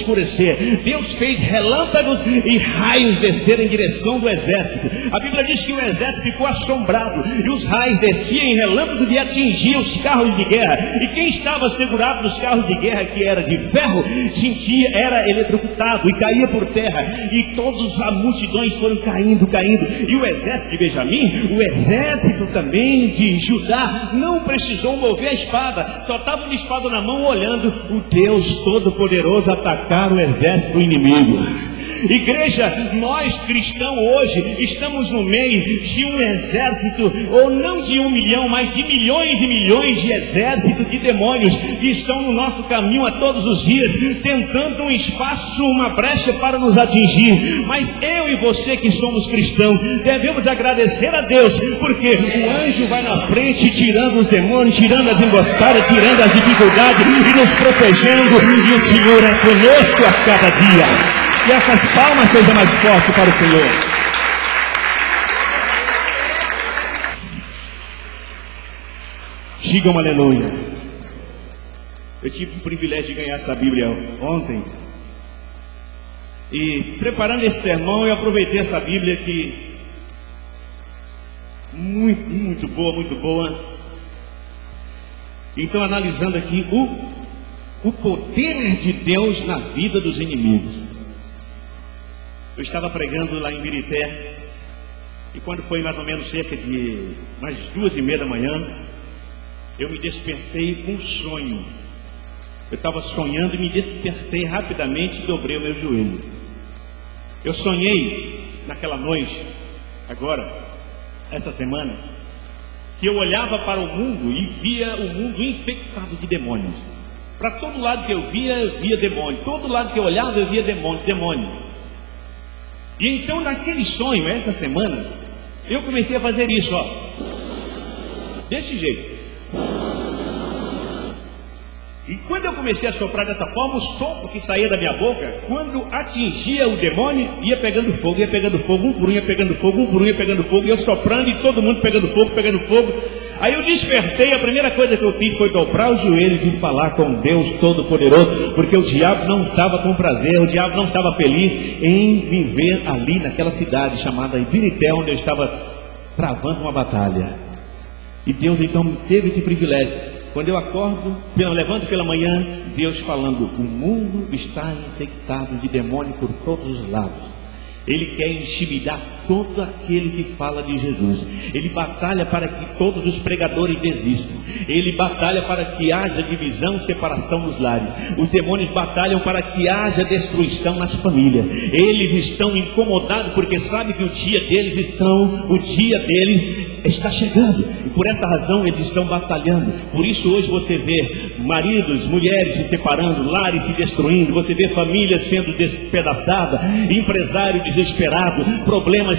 escurecer. Deus fez relâmpagos e raios descer em direção do exército. A Bíblia diz que o exército ficou assombrado e os raios desciam em relâmpagos e atingiam os carros de guerra. E quem estava segurado nos carros de guerra, que era de ferro, era eletrocutado e caía por terra. E todas as multidões foram caindo. E o exército de Benjamim, o exército também de Judá, não precisou mover a espada, só estava de espada na mão, olhando o Deus Todo-Poderoso atacar o exército inimigo. Igreja, nós cristãos hoje estamos no meio de um exército, ou não de 1 milhão, mas de milhões e milhões de exércitos de demônios que estão no nosso caminho a todos os dias, tentando um espaço, uma brecha para nos atingir. Mas eu e você que somos cristãos, devemos agradecer a Deus, porque o anjo vai na frente, tirando os demônios, tirando as emboscadas, tirando as dificuldades e nos protegendo, e o Senhor é conosco a cada dia. Que essas palmas sejam mais fortes para o Senhor. Digam aleluia. Eu tive o privilégio de ganhar essa Bíblia ontem. E preparando esse sermão, eu aproveitei essa Bíblia que muito boa. Então, analisando aqui o poder de Deus na vida dos inimigos. Eu estava pregando lá em Birité, e quando foi mais ou menos cerca de umas 2:30 da manhã, eu me despertei com um sonho. Eu estava sonhando e me despertei rapidamente e dobrei o meu joelho. Eu sonhei naquela noite, agora, essa semana, que eu olhava para o mundo e via o mundo infectado de demônios. Para todo lado que eu via demônio. Todo lado que eu olhava, eu via demônio. E então, naquele sonho, essa semana, eu comecei a fazer isso, ó, desse jeito. E quando eu comecei a soprar dessa forma, o sopro que saía da minha boca, quando atingia o demônio, ia pegando fogo, um por um ia pegando fogo, e eu soprando e todo mundo pegando fogo. Aí eu despertei, a primeira coisa que eu fiz foi dobrar os joelhos e falar com Deus Todo-Poderoso, porque o diabo não estava com prazer, o diabo não estava feliz em me ver ali naquela cidade chamada Ibirité, onde eu estava travando uma batalha. E Deus então teve esse privilégio. Quando eu acordo, levanto pela manhã, Deus falando: o mundo está infectado de demônio por todos os lados. Ele quer intimidar todo aquele que fala de Jesus. Ele batalha para que todos os pregadores desistam. Ele batalha para que haja divisão, separação nos lares. Os demônios batalham para que haja destruição nas famílias. Eles estão incomodados porque sabem que o dia deles está chegando. E por essa razão eles estão batalhando. Por isso hoje você vê maridos, mulheres se separando, lares se destruindo. Você vê famílias sendo despedaçadas, empresário desesperado, problemas,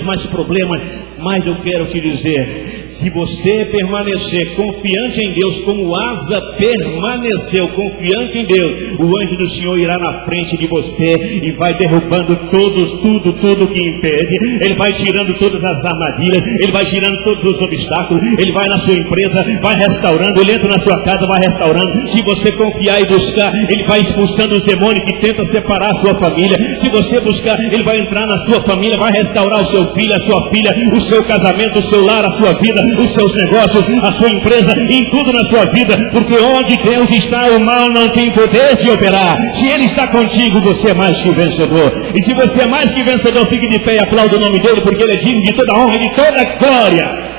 mas eu quero te dizer, se você permanecer confiante em Deus, como Asa permaneceu confiante em Deus, o anjo do Senhor irá na frente de você e vai derrubando tudo que impede. Ele vai tirando todas as armadilhas, ele vai tirando todos os obstáculos, ele vai na sua empresa, vai restaurando, ele entra na sua casa, vai restaurando. Se você confiar e buscar, ele vai expulsando os demônios que tentam separar a sua família. Se você buscar, ele vai entrar na sua família, vai restaurar o seu filho, a sua filha, o seu casamento, o seu lar, a sua vida, os seus negócios, a sua empresa, em tudo na sua vida, porque onde Deus está, o mal não tem poder de operar. Se Ele está contigo, você é mais que vencedor. E se você é mais que vencedor, fique de pé e aplaude o nome dele, porque Ele é digno de toda honra e de toda glória.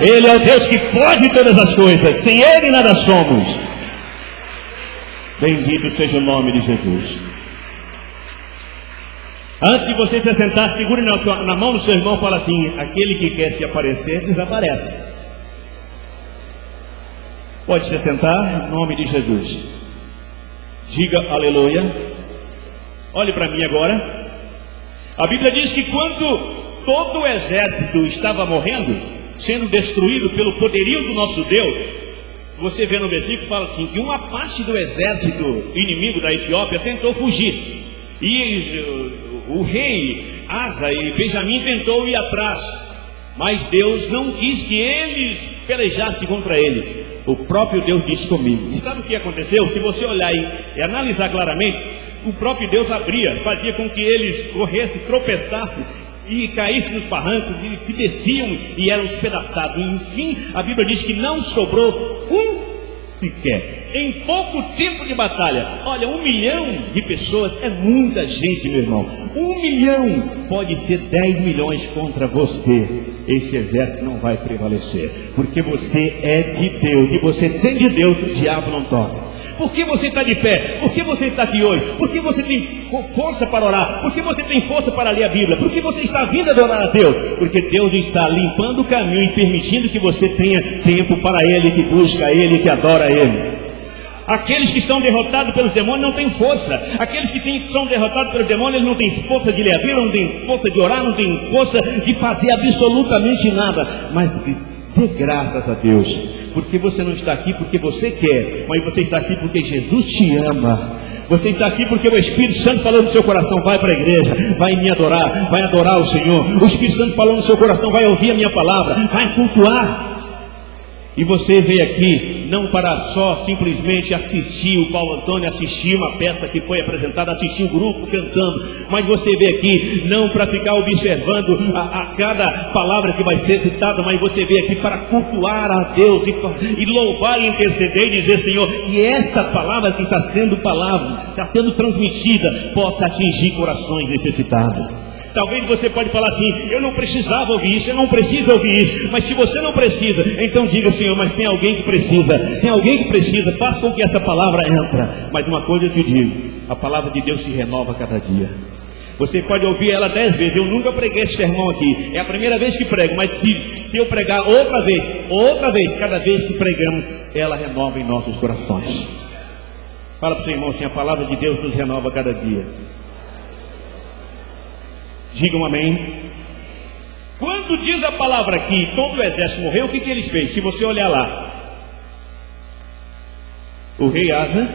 Ele é o Deus que pode todas as coisas, sem Ele nada somos. Bendito seja o nome de Jesus. Antes de você se sentar, segure na mão do seu irmão e fala assim: aquele que quer se aparecer, desaparece. Pode se sentar, em nome de Jesus. Diga aleluia. Olhe para mim agora. A Bíblia diz que quando todo o exército estava morrendo, sendo destruído pelo poderio do nosso Deus, você vê no versículo, fala assim, que uma parte do exército inimigo da Etiópia tentou fugir. E o rei Asa e Benjamim tentou ir atrás, mas Deus não quis que eles pelejassem contra ele. O próprio Deus disse comigo. E sabe o que aconteceu? Se você olhar e analisar claramente, o próprio Deus abria, fazia com que eles corressem, tropeçassem e caíssem nos barrancos, e se desciam e eram despedaçados. E, enfim, a Bíblia diz que não sobrou um sequer. Em pouco tempo de batalha, olha, 1 milhão de pessoas é muita gente, meu irmão. 1 milhão pode ser 10 milhões contra você. Esse exército não vai prevalecer, porque você é de Deus, e você tem de Deus, o diabo não toca. Por que você está de pé? Por que você está aqui hoje? Por que você tem força para orar? Por que você tem força para ler a Bíblia? Por que você está vindo adorar a Deus? Porque Deus está limpando o caminho e permitindo que você tenha tempo para Ele, que busca Ele, que adora Ele. Aqueles que estão derrotados pelos demônios não têm força. Aqueles que são derrotados pelos demônios, eles não têm força de ler a Bíblia, não têm força de orar, não têm força de fazer absolutamente nada. Mas dê graças a Deus, porque você não está aqui porque você quer, mas você está aqui porque Jesus te ama. Você está aqui porque o Espírito Santo falou no seu coração: vai para a igreja, vai me adorar, vai adorar o Senhor. O Espírito Santo falou no seu coração: vai ouvir a minha palavra, vai cultuar. E você veio aqui não para só simplesmente assistir o Paulo Antônio, assistir uma peça que foi apresentada, assistir o grupo cantando, mas você veio aqui não para ficar observando a cada palavra que vai ser citada, mas você veio aqui para cultuar a Deus e louvar e interceder e dizer: Senhor, que esta palavra que está sendo transmitida, possa atingir corações necessitados. Talvez você pode falar assim: eu não precisava ouvir isso, eu não preciso ouvir isso. Mas se você não precisa, então diga: Senhor, mas tem alguém que precisa. Tem alguém que precisa, faça com que essa palavra entre. Mas uma coisa eu te digo: a palavra de Deus se renova a cada dia. Você pode ouvir ela 10 vezes. Eu nunca preguei esse sermão aqui, é a primeira vez que prego. Mas se eu pregar outra vez, cada vez que pregamos, ela renova em nossos corações. Fala para o seu irmão assim: a palavra de Deus nos renova a cada dia. Digam amém. Quando diz a palavra aqui, todo o exército morreu, o que eles fez? Se você olhar lá, o rei Asa,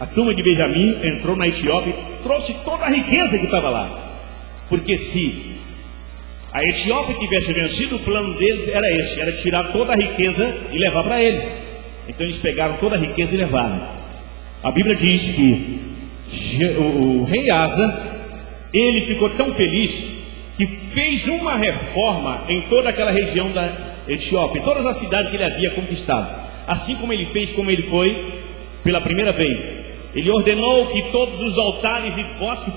a turma de Benjamim, entrou na Etiópia, trouxe toda a riqueza que estava lá. Porque se a Etiópia tivesse vencido, o plano deles era esse: era tirar toda a riqueza e levar para ele. Então eles pegaram toda a riqueza e levaram. A Bíblia diz que o rei Asa, ele ficou tão feliz que fez uma reforma em toda aquela região da Etiópia, em todas as cidades que ele havia conquistado. Assim como ele fez, como ele foi pela primeira vez, ele ordenou que todos os altares e postes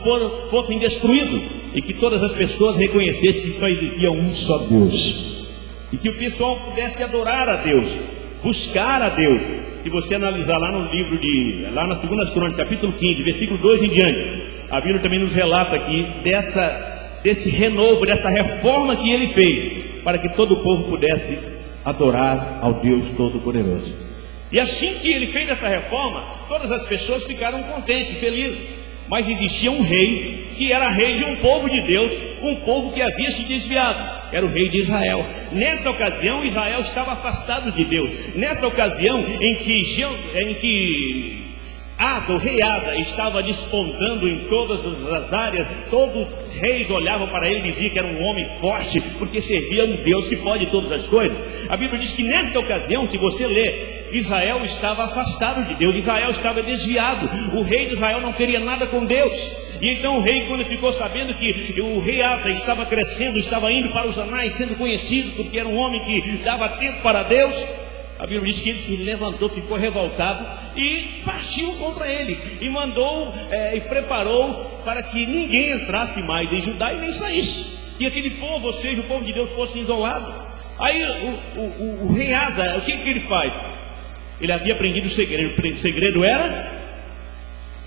fossem destruídos, e que todas as pessoas reconhecessem que só existia um só Deus, e que o pessoal pudesse adorar a Deus, buscar a Deus. Se você analisar lá no livro lá na 2 Crônicas, capítulo 15, versículo 2 em diante, a Bíblia também nos relata aqui desse renovo, dessa reforma que ele fez, para que todo o povo pudesse adorar ao Deus Todo-Poderoso. E assim que ele fez essa reforma, todas as pessoas ficaram contentes, felizes. Mas existia um rei, que era rei de um povo de Deus, um povo que havia se desviado. Era o rei de Israel. Nessa ocasião, Israel estava afastado de Deus. Nessa ocasião em que o rei Asa estava despontando em todas as áreas, todos os reis olhavam para ele e diziam que era um homem forte, porque servia um Deus que pode todas as coisas. A Bíblia diz que nesta ocasião, se você ler, Israel estava afastado de Deus, Israel estava desviado. O rei de Israel não queria nada com Deus. E então o rei, quando ficou sabendo que o rei Asa estava crescendo, estava indo para os anais, sendo conhecido porque era um homem que dava tempo para Deus, a Bíblia diz que ele se levantou, ficou revoltado e partiu contra ele. E mandou e preparou para que ninguém entrasse mais em Judá e nem saísse. Que aquele povo, ou seja, o povo de Deus, fosse isolado. Aí o rei Asa, o que ele faz? Ele havia aprendido o segredo. O segredo era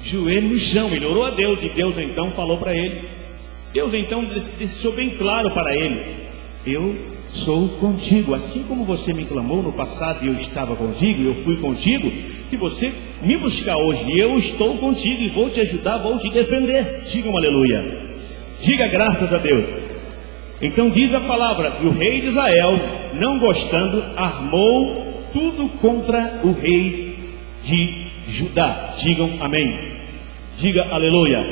joelho no chão. Ele orou a Deus e Deus então falou para ele. Deus então deixou bem claro para ele: eu sou contigo, assim como você me clamou no passado e eu estava contigo, eu fui contigo. Se você me buscar hoje, eu estou contigo e vou te ajudar, vou te defender. Diga um aleluia, diga graças a Deus. Então diz a palavra que o rei de Israel, não gostando, armou tudo contra o rei de Judá. Digam amém, diga aleluia.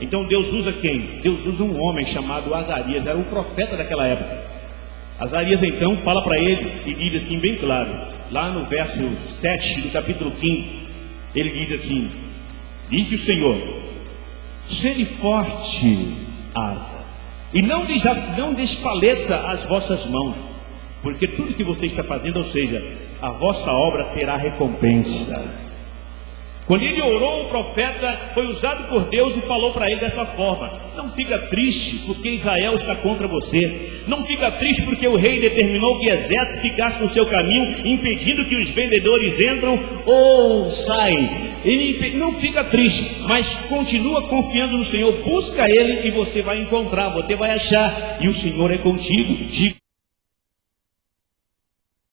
Então Deus usa quem? Deus usa um homem chamado Azarias, era o profeta daquela época. Azarias então fala para ele e diz assim bem claro: lá no verso 7 do capítulo 15, ele diz assim: disse o Senhor, sede forte, asa, e não desfaleça as vossas mãos, porque tudo que você está fazendo, ou seja, a vossa obra terá recompensa. Quando ele orou, o profeta foi usado por Deus e falou para ele dessa forma: não fica triste porque Israel está contra você, não fica triste porque o rei determinou que exércitos ficassem no seu caminho, impedindo que os vendedores entram ou saem. Ele não fica triste, mas continua confiando no Senhor, busca ele e você vai encontrar, você vai achar, e o Senhor é contigo.